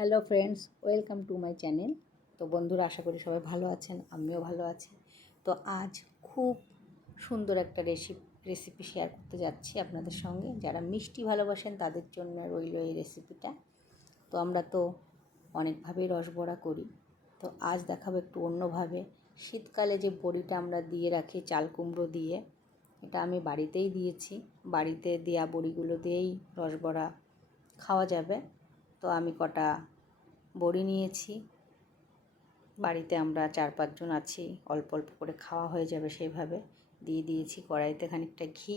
Hello friends welcome to my channel তো বন্ধুরা, আশা করি সবাই ভালো আছেন, আমিও ভালো আছি। তো আজ খুব সুন্দর একটা রেসিপি রেসিপি শেয়ার করতে যাচ্ছি আপনাদের সঙ্গে। যারা মিষ্টি ভালোবাসেন, তাদের জন্য রইল এই রেসিপিটা তো আমরা তো অনেকভাবেই রসবড়া করি। তো আজ দেখাবো একটু অন্যভাবে। শীতকালে যে বড়িটা আমরা দিয়ে রাখি, চাল কুমড়ো দিয়ে, এটা আমি বাড়িতেই দিয়েছি। বাড়িতে দেওয়া বড়িগুলো দিয়েই রসবড়া খাওয়া যাবে। তো আমি কটা বড়ি নিয়েছি। বাড়িতে আমরা চার পাঁচজন আছি, অল্প অল্প করে খাওয়া হয়ে যাবে সেইভাবে দিয়ে দিয়েছি কড়াইতে খানিকটা ঘি,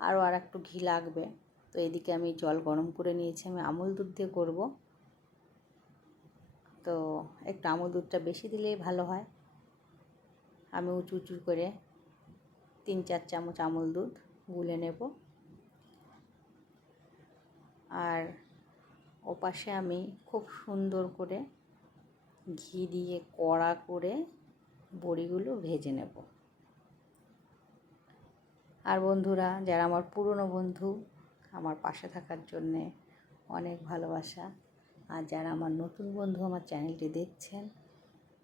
আরও আর একটু ঘি লাগবে। তো এদিকে আমি জল গরম করে নিয়েছি, আমি আমুল দুধ দিয়ে করব। তো একটু আমুল দুধটা বেশি দিলেই ভালো হয়। আমি উঁচু উঁচু করে তিন চার চামচ আমুল দুধ গুলে নেব। আর ওপাশে আমি খুব সুন্দর করে ঘি দিয়ে কড়া করে বড়িগুলো ভেজে নেব। আর বন্ধুরা, যারা আমার পুরনো বন্ধু, আমার পাশে থাকার জন্যে অনেক ভালোবাসা। আর যারা আমার নতুন বন্ধু আমার চ্যানেলটি দেখছেন,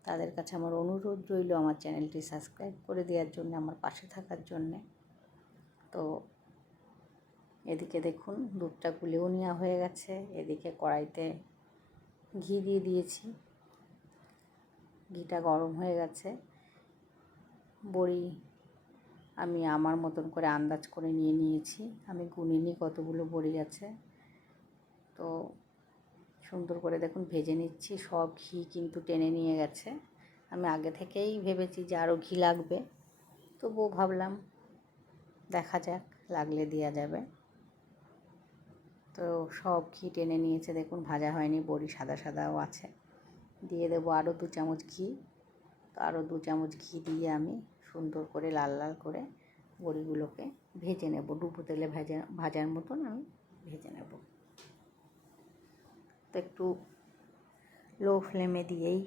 তাদের কাছে আমার অনুরোধ রইল আমার চ্যানেলটি সাবস্ক্রাইব করে দেওয়ার জন্য, আমার পাশে থাকার জন্যে। তো এদিকে দেখুন, দুধটা গুলেও নেওয়া হয়ে গেছে। এদিকে কড়াইতে ঘি দিয়ে দিয়েছি। ঘিটা গরম হয়ে গেছে। বড়ি আমি আমার মতন করে আন্দাজ করে নিয়ে নিয়েছি। আমি গুনিনি কতগুলো বড়ি আছে। তো সুন্দর করে দেখুন, ভেজে নিচ্ছি। সব ঘি কিন্তু টেনে নিয়ে গেছে। আমি আগে থেকেই ভেবেছি যে আরও ঘি লাগবে। তবুও ভাবলাম, দেখা যাক, লাগলে দেওয়া যাবে। তো সব ঘি টেনে নিয়েছে, দেখুন ভাজা হয়নি, বড়ি সাদা সাদাও আছে। দিয়ে দেবো আরও দু চামচ ঘি, তো আরও দু চামচ ঘি দিয়ে আমি সুন্দর করে লাল লাল করে বড়িগুলোকে ভেজে নেব। ডুবো তেলে ভেজে, ভাজার মতন আমি ভেজে নেব। তো একটু লো ফ্লেমে দিয়েই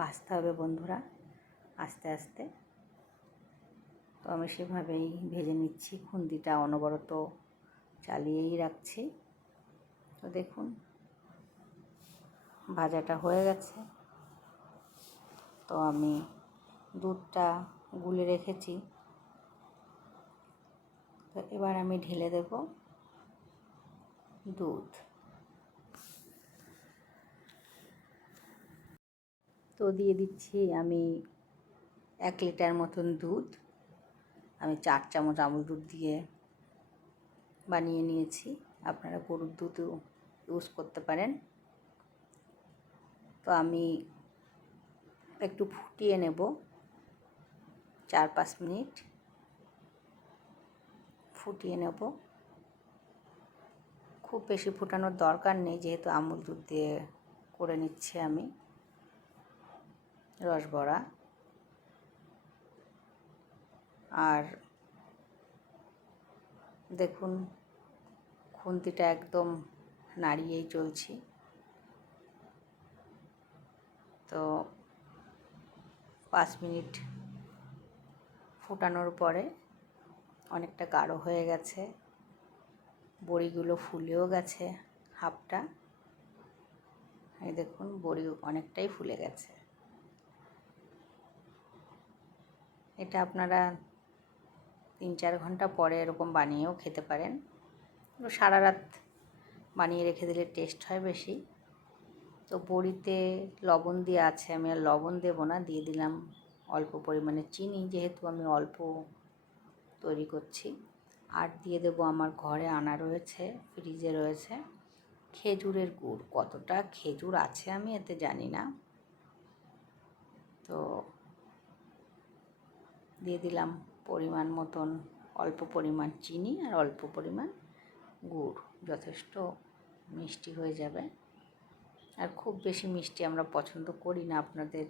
ভাজতে হবে বন্ধুরা, আস্তে আস্তে। তো আমি সেভাবেই ভেজে নিচ্ছি খুন্দিটা অনবরত চালিয়েই রাখছি। তো দেখুন, ভাজাটা হয়ে গেছে। তো আমি দুধটা গুলে রেখেছি। তো এবার আমি ঢেলে দেব দুধ। তো দিয়ে দিচ্ছি আমি এক লিটার মতন দুধ। আমি চার চামচ আমুল দুধ দিয়ে বানিয়ে নিয়েছি। আপনারা গরুর দুধও ইউজ করতে পারেন। তো আমি একটু ফুটিয়ে নেব চার পাঁচ মিনিট। ফুটিয়ে নেব। খুব বেশি ফুটানোর দরকার নেই, যেহেতু আমুল দুধ দিয়ে করে নিচ্ছি আমি। রসবড়া আর দেখুন খুন্তিটা একদম নাড়িয়েই চলছি। তো পাঁচ মিনিট ফুটানোর পরে অনেকটা গাঢ় হয়ে গেছে, বড়িগুলো ফুলেও গেছে হাফটা। এই দেখুন বড়ি অনেকটাই ফুলে গেছে। এটা আপনারা তিন চার ঘণ্টা পরে এরকম বানিয়েও খেতে পারেন। সারা রাত বানিয়ে রেখে দিলে টেস্ট হয় বেশি। তো বড়িতে লবণ দিয়ে আছে, আমি আর লবণ দেবো না, দিয়ে দিলাম অল্প পরিমাণে চিনি, যেহেতু আমি অল্প তৈরি করছি। আর দিয়ে দেবো আমার ঘরে আনা রয়েছে ফ্রিজে রয়েছে খেজুরের গুড়। কতটা খেজুর আছে আমি এতে জানি না। তো দিয়ে দিলাম পরিমাণ মতন অল্প পরিমাণ চিনি আর অল্প পরিমাণ গুড় যথেষ্ট মিষ্টি হয়ে যাবে। আর খুব বেশি মিষ্টি আমরা পছন্দ করি না আপনাদের।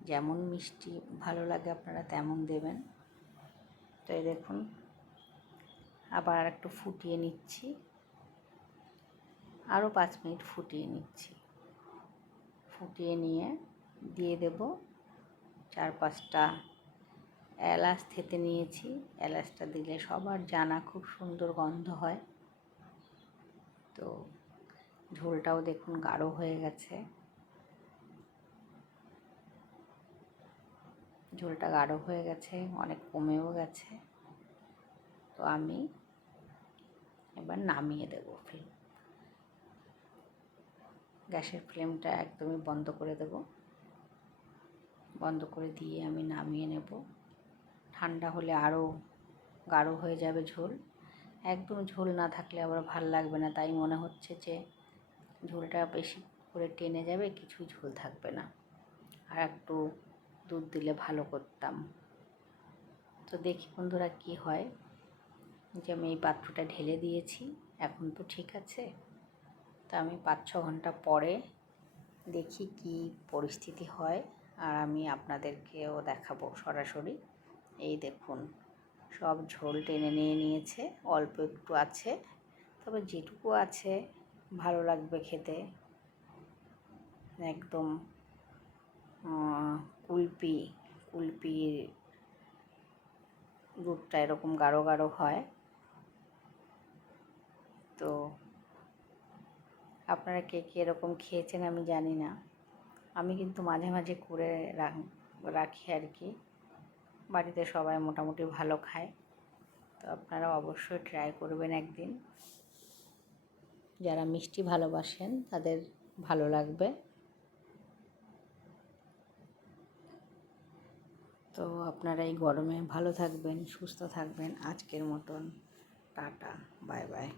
যেমন মিষ্টি ভালো লাগে আপনারা তেমন দেবেন। তো এই দেখুন, আবার একটু ফুটিয়ে নিচ্ছি। আরও পাঁচ মিনিট ফুটিয়ে নিচ্ছি। ফুটিয়ে নিয়ে দিয়ে দেব চার পাঁচটা এলাচ থেতে নিয়েছি। এলাচটা দিলে সবার জানা খুব সুন্দর গন্ধ হয়। তো ঝোলটাও দেখুন গাঢ় হয়ে গেছে। ঝোলটা গাঢ় হয়ে গেছে, অনেক কমেও গেছে। তো আমি এবার নামিয়ে দেব ফ্লেম গ্যাসের ফ্লেমটা একদমই বন্ধ করে দেব। বন্ধ করে দিয়ে আমি নামিয়ে নেব। ঠান্ডা হলে আরও গাঢ় হয়ে যাবে ঝোল। একদম ঝোল না থাকলে আবার ভালো লাগবে না। তাই মনে হচ্ছে যে ঝোলটা বেশি করে টেনে যাবে কিছুই ঝোল থাকবে না। আর একটু দুধ দিলে ভালো করতাম। তো দেখি বন্ধুরা কি হয়। যে আমি এই পাত্রটা ঢেলে দিয়েছি, এখন তো ঠিক আছে। তা আমি পাঁচ ছ ঘণ্টা পরে দেখি কি পরিস্থিতি হয়, আর আমি আপনাদেরকেও দেখাবো সরাসরি। এই দেখুন, সব ঝোল টেনে নিয়ে নিয়েছে, অল্প একটু আছে, তবে যেটুকু আছে ভালো লাগবে খেতে। একদম কুলপি, কুলপির দুধটা এরকম গাঢ় গাঢ় হয়। তো আপনারা কে কে এরকম খেয়েছেন আমি জানি না। আমি কিন্তু মাঝে মাঝে করে রাখি আর কি। বাড়িতে সবাই মোটামুটি ভালো খায়। তো আপনারা অবশ্যই ট্রাই করবেন একদিন। যারা মিষ্টি ভালোবাসেন, তাদের ভালো লাগবে। তো আপনারা এই গরমে ভালো থাকবেন, সুস্থ থাকবেন। আজকের মতন টাটা, বাই বাই।